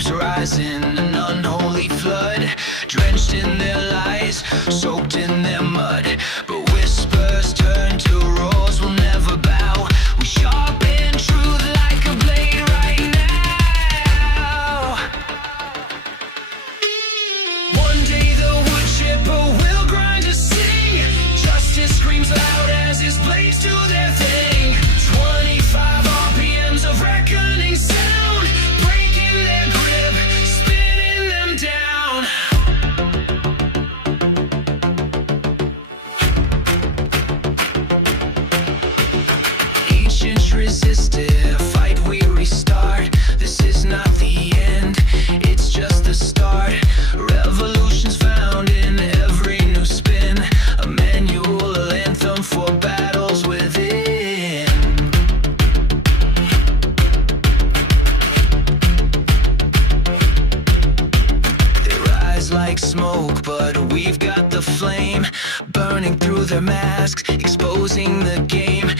keeps rising, an unholy flood, drenched in their lies, soaked in their mud. But whispers turn to roars, will never bow. We sharpen truth like a blade right now. One day the woodchipper will grind a sing. Justice screams loud as his blades do their thing. 25 RPMs of reckoning sound, breaking their grip, spinning them down. Ancients resisted, a fight we restart. This is not the end, it's just the start. Revolutions found in every new spin, a manual, a anthem for battles within. They rise like smoke, but we've got the flame, burning through their masks, exposing the game.